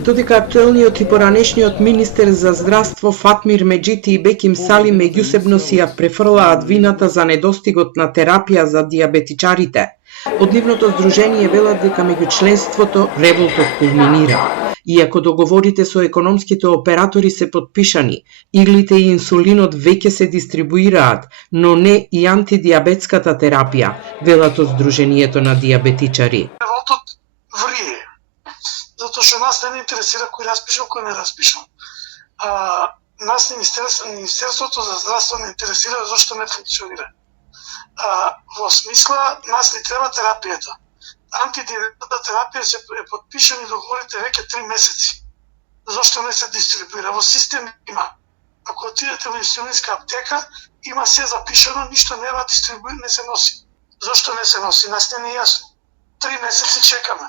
Додека актуелниот и поранешниот министер за здравство Фатмир Меджити и Беким Сали меѓусебно си ја префрлаат вината за недостигот на терапија за дијабетичарите, од нивното здружение велат дека меѓу членството револтот кулминира. Иако договорите со економските оператори се подпишани, иглите и инсулинот веќе се дистрибуираат, но не и антидиабетската терапија, велат од Здруженијето на дијабетичари. Револтот врие, затоа што нас не интересира кој распишал, кој не распишал. Нас Министерството за здравство не интересира зашто не функционира. Во смисла, нас не треба терапијата. Антидиабетната терапија се подпишани договорите веќе 3 месеци. Зошто не се дистрибуира? Во систем има. Ако отидете во инсулинска аптека, има се запишано, ништо нема дистрибуира, не се носи. Зошто не се носи? Нас не е јасно. 3 месеци чекаме.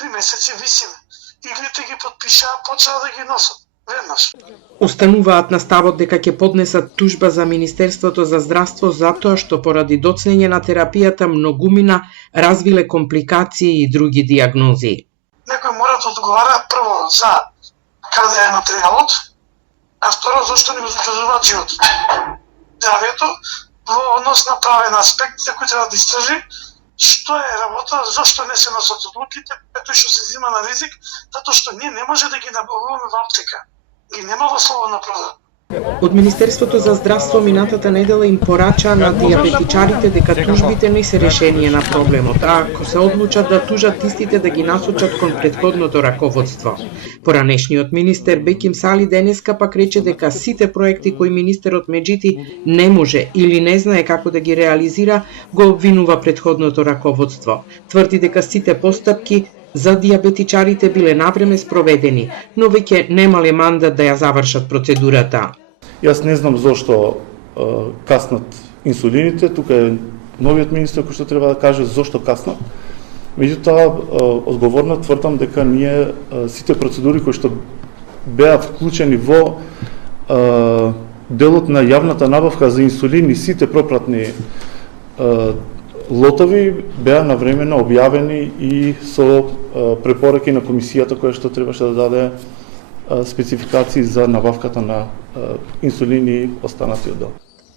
3 месеци висиме. Иглите ги подпишаа, почнаа да ги носат. Веднаш. Остануваат на ставот дека ќе поднесат тужба за Министерството за здравство затоа што поради доцнење на терапијата многумина развиле компликации и други дијагнози. Некој мора да одговара прво за каде е материјалот, а второ зашто не го закажуваат животот. Здравието во однос на правен аспект за кој треба да истражи што е работа, зашто не се носат одлуките, ето што се взима на ризик, затоа што ние не може да ги набавуваме во аптека. Ги нема во слободна продажба. Од Министерството за здравство минатата недела им порача на дијабетичарите дека тужбите не се решение на проблемот, а ако се одлучат да тужат истите да ги насочат кон претходното раководство. Поранешниот министер Беким Сали денеска пак рече дека сите проекти кои министерот Меджити не може или не знае како да ги реализира, го обвинува претходното раководство. Тврди дека сите постапки за дијабетичарите биле навреме спроведени, но веќе немале мандат да ја завршат процедурата. Јас не знам зошто каснат инсулините, тука е новиот министер кој што треба да каже зошто каснат. Меѓутоа, одговорно тврдам дека ние сите процедури кои што беа вклучени во делот на јавната набавка за инсулин и сите пропратни лотови беа навремено објавени и со препораки на комисијата која што требаше да даде спецификации за набавката на инсулин и останатиот дел.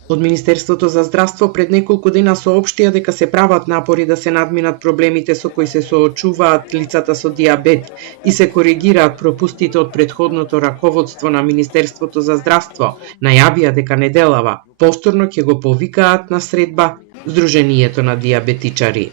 Од Министерството за здравство пред неколку дена соопштија дека се прават напори да се надминат проблемите со кои се соочуваат лицата со дијабет и се коригираат пропустите од претходното раководство на Министерството за здравство. Најавија дека неделава повторно ќе го повикаат на средба Здруженијето на дијабетичари.